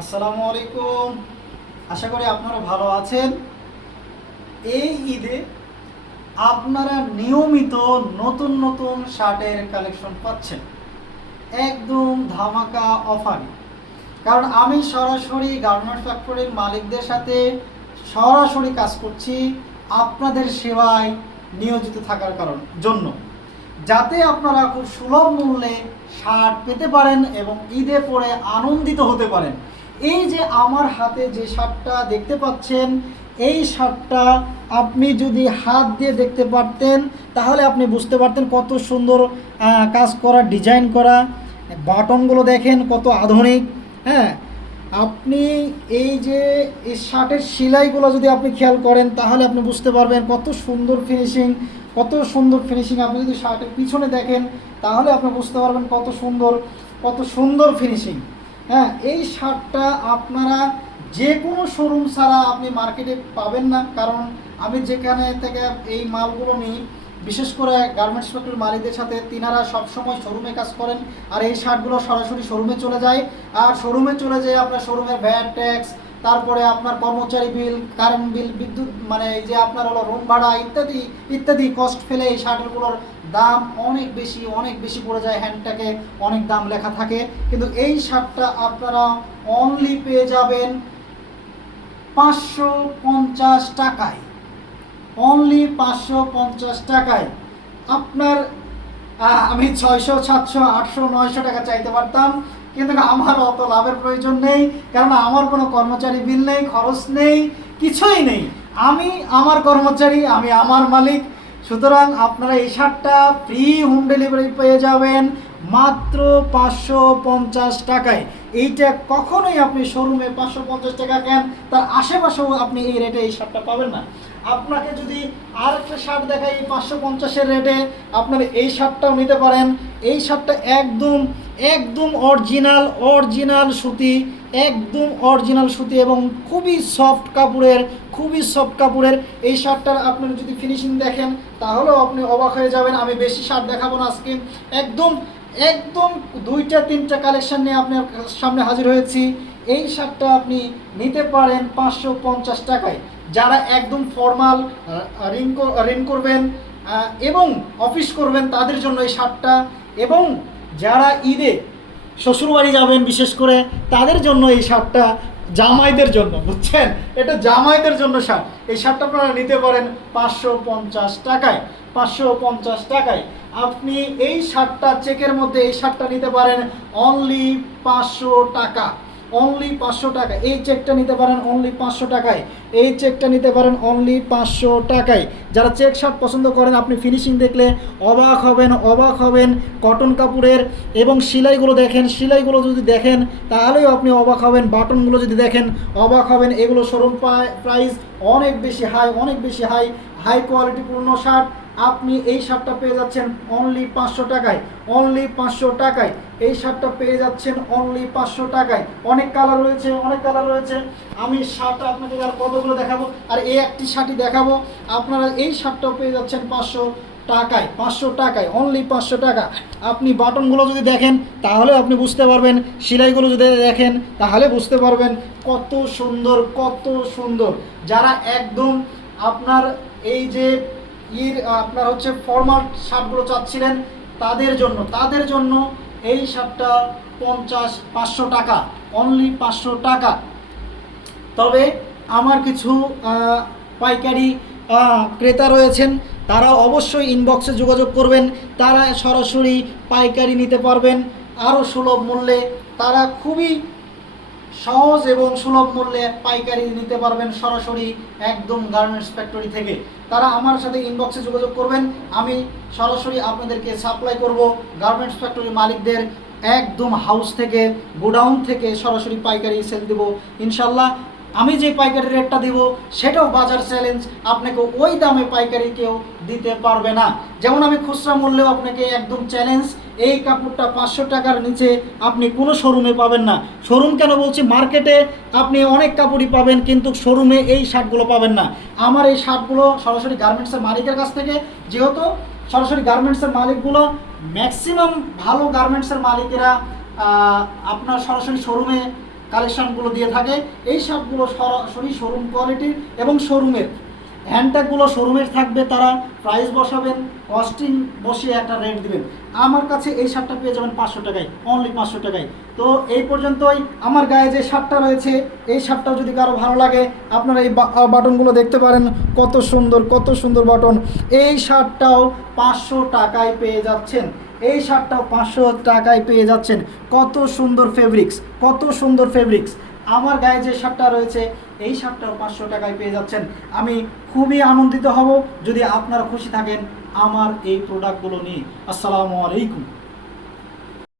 আসসালামু আলাইকুম। আশা করি আপনারা ভালো আছেন। এই ঈদে আপনারা নিয়মিত নতুন নতুন শার্টের কালেকশন পাচ্ছেন একদম ধামাকা অফারে। কারণ আমি সরাসরি গার্মেন্টস ফ্যাক্টরির মালিকদের সাথে সরাসরি কাজ করছি আপনাদের সেবায় নিয়োজিত থাকার জন্য, যাতে আপনারা খুব সুলভ মূল্যে শার্ট পেতে পারেন এবং ঈদে পরে আনন্দিত হতে পারেন। এই যে আমার হাতে যে শার্টটা দেখতে পাচ্ছেন, এই শার্টটা আপনি যদি হাত দিয়ে দেখতে পারতেন তাহলে আপনি বুঝতে পারতেন কত সুন্দর কাজ করা, ডিজাইন করা। বাটনগুলো দেখেন কত আধুনিক। হ্যাঁ, আপনি এই যে এই শার্টের সেলাইগুলো যদি আপনি খেয়াল করেন তাহলে আপনি বুঝতে পারবেন কত সুন্দর ফিনিশিং, কত সুন্দর ফিনিশিং। আপনি যদি শার্টের পিছনে দেখেন তাহলে আপনি বুঝতে পারবেন কত সুন্দর ফিনিশিং। হ্যাঁ, এই শার্টটা আপনারা যে কোনো শোরুম ছাড়া আপনি মার্কেটে পাবেন না। কারণ আমি যেখানে থেকে এই মালগুলো নিই, বিশেষ করে গার্মেন্টস ফ্যাক্টরির মালিকদের সাথে, তিনারা সবসময় শোরুমে কাজ করেন আর এই শার্টগুলো সরাসরি শোরুমে চলে যায়। আর শোরুমে চলে যেয়ে আপনার শোরুমের ভ্যাট ট্যাক্স, তারপরে আপনার কর্মচারী বিল, কারেন্ট বিল, বিদ্যুৎ, মানে এই যে আপনার হলো রুম ভাড়া ইত্যাদি ইত্যাদি কস্ট ফেলে এই শার্টগুলোর দাম অনেক বেশি পড়ে যায়। হ্যান্ডটাকে অনেক দাম লেখা থাকে, কিন্তু এই শার্টটা আপনারা অনলি পেয়ে যাবেন 550 টাকায়। অনলি 550 টাকায়। আপনার আমি 600, 700, 800, 900 টাকা চাইতে পারতাম, কিন্তু আমার অত লাভের প্রয়োজন নেই। কারণ আমার কোনো কর্মচারী বিল নেই, খরচ নেই, কিছুই নেই। আমি আমার কর্মচারী, আমি আমার মালিক। সুতরাং আপনারা এই শার্টটা ফ্রি হোম ডেলিভারি পেয়ে যাবেন মাত্র 550 টাকায়। এইটা কখনোই আপনি শোরুমে 550 টাকা কেন, তার আশেপাশেও আপনি এই রেটে এই শার্টটা পাবেন না। আপনাকে যদি আর একটা শার্ট দেখাই 550-এর রেটে, আপনারা এই শার্টটাও নিতে পারেন। এই শার্টটা একদম একদম অরিজিনাল সুতি, একদম অরিজিনাল সুতি এবং খুবই সফট কাপড়ের এই শার্টটার আপনারা যদি ফিনিশিং দেখেন তাহলেও আপনি অবাক হয়ে যাবেন। আমি বেশি শার্ট দেখাবো না আজকে, একদম একদম 2-3টা কালেকশন নিয়ে আপনার সামনে হাজির হয়েছি। এই শার্টটা আপনি নিতে পারেন 550 টাকায়। যারা একদম ফর্মাল রিং করবেন এবং অফিস করবেন তাদের জন্য এই শার্টটা, এবং যারা ঈদে শ্বশুরবাড়ি যাবেন বিশেষ করে তাদের জন্য এই শার্টটা, জামাইদের জন্য, বুঝছেন, এটা জামাইদের জন্য শার্ট। এই শার্টটা আপনারা নিতে পারেন 550 টাকায়। 550 টাকায় আপনি এই শার্টটা, চেকের মধ্যে এই শার্টটা নিতে পারেন অনলি 500 টাকা। অনলি 500 টাকা। এই চেকটা নিতে পারেন অনলি 500 টাকায়। এই চেকটা নিতে পারেন অনলি 500 টাকায়। যারা চেক শার্ট পছন্দ করেন, আপনি ফিনিশিং দেখলে অবাক হবেন। কটন কাপড়ের, এবং সেলাইগুলো দেখেন, সেলাইগুলো যদি দেখেন তাহলেও আপনি অবাক হবেন। বাটনগুলো যদি দেখেন অবাক হবেন। এগুলো শোরুম প্রাইস অনেক বেশি হাই কোয়ালিটিপূর্ণ শার্ট। আপনি এই শার্টটা পেয়ে যাচ্ছেন অনলি 500 টাকায়। অনলি 500 টাকায় এই শার্টটা পেয়ে যাচ্ছেন অনলি 500 টাকায়। অনেক কালার রয়েছে। আমি শার্টটা আপনাকে আর কতগুলো দেখাবো, আর এই একটি শার্টই দেখাবো। আপনারা এই শার্টটাও পেয়ে যাচ্ছেন 500 টাকায়। অনলি 500 টাকা। আপনি বাটনগুলো যদি দেখেন তাহলে আপনি বুঝতে পারবেন, সেলাইগুলো যদি দেখেন তাহলে বুঝতে পারবেন কত সুন্দর। যারা একদম আপনার এই যে আপনার হচ্ছে ফরমাল শার্টগুলো চাচ্ছিলেন তাদের জন্য এই শার্টটা 500 টাকা। অনলি 500 টাকা। তবে আমার কিছু পাইকারি ক্রেতা রয়েছেন, তারা অবশ্যই ইনবক্সে যোগাযোগ করবেন। তারা সরাসরি পাইকারি নিতে পারবেন আরও সুলভ মূল্যে। তারা খুবই সহজ এবং সুলভ মূল্যে পাইকারি নিতে পারবেন সরাসরি একদম গার্মেন্টস ফ্যাক্টরি থেকে। তারা আমার সাথে ইনবক্সে যোগাযোগ করবেন, আমি সরাসরি আপনাদেরকে সাপ্লাই করব গার্মেন্টস ফ্যাক্টরির মালিকদের একদম হাউস থেকে, গোডাউন থেকে সরাসরি পাইকারি সেল দেব ইনশাল্লাহ। আমি যে পাইকারি রেটটা দিব সেটাও বাজার চ্যালেঞ্জ, আপনাকে ওই দামে পাইকারি কেউ দিতে পারবে না। যেমন আমি খুচরা মূল্যেও আপনাকে একদম চ্যালেঞ্জ, এই কাপড়টা 500 টাকার নিচে আপনি কোনো শোরুমে পাবেন না। শোরুম কেন বলছি, মার্কেটে আপনি অনেক কাপড়ই পাবেন কিন্তু শোরুমে এই শার্টগুলো পাবেন না। আমার এই শার্টগুলো সরাসরি গার্মেন্টসের মালিকের কাছ থেকে, যেহেতু সরাসরি গার্মেন্টসের মালিকগুলো ম্যাক্সিমাম ভালো গার্মেন্টসের মালিকেরা আপনার সরাসরি শোরুমে কালেকশানগুলো দিয়ে থাকে। এই শার্টগুলো সরাসরি শোরুম কোয়ালিটির এবং শোরুমের হ্যান্ডট্যাগুলো শোরুমের থাকবে, তারা প্রাইস বসাবেন, কস্টিং বসিয়ে একটা রেট দিবেন। আমার কাছে এই শার্টটা পেয়ে যাবেন 500 টাকায়, অনলি 500 টাকায়। তো এই পর্যন্তই। আমার গায়ে যে শার্টটা রয়েছে এই শার্টটাও যদি কারো ভালো লাগে, আপনারা এই বাটনগুলো দেখতে পারেন, কত সুন্দর বাটন। এই শার্টটাও 500 টাকায় পেয়ে যাচ্ছেন, এই শার্টটাও 500 টাকায় পেয়ে যাচ্ছেন। কত সুন্দর ফেব্রিক্স। আমার গায়ে যে শার্টটা রয়েছে এই শার্টটাও 500 টাকায় পেয়ে যাচ্ছেন। আমি খুবই আনন্দিত হব যদি আপনারা খুশি থাকেন আমার এই প্রোডাক্টগুলো নিয়ে। আসসালামু আলাইকুম।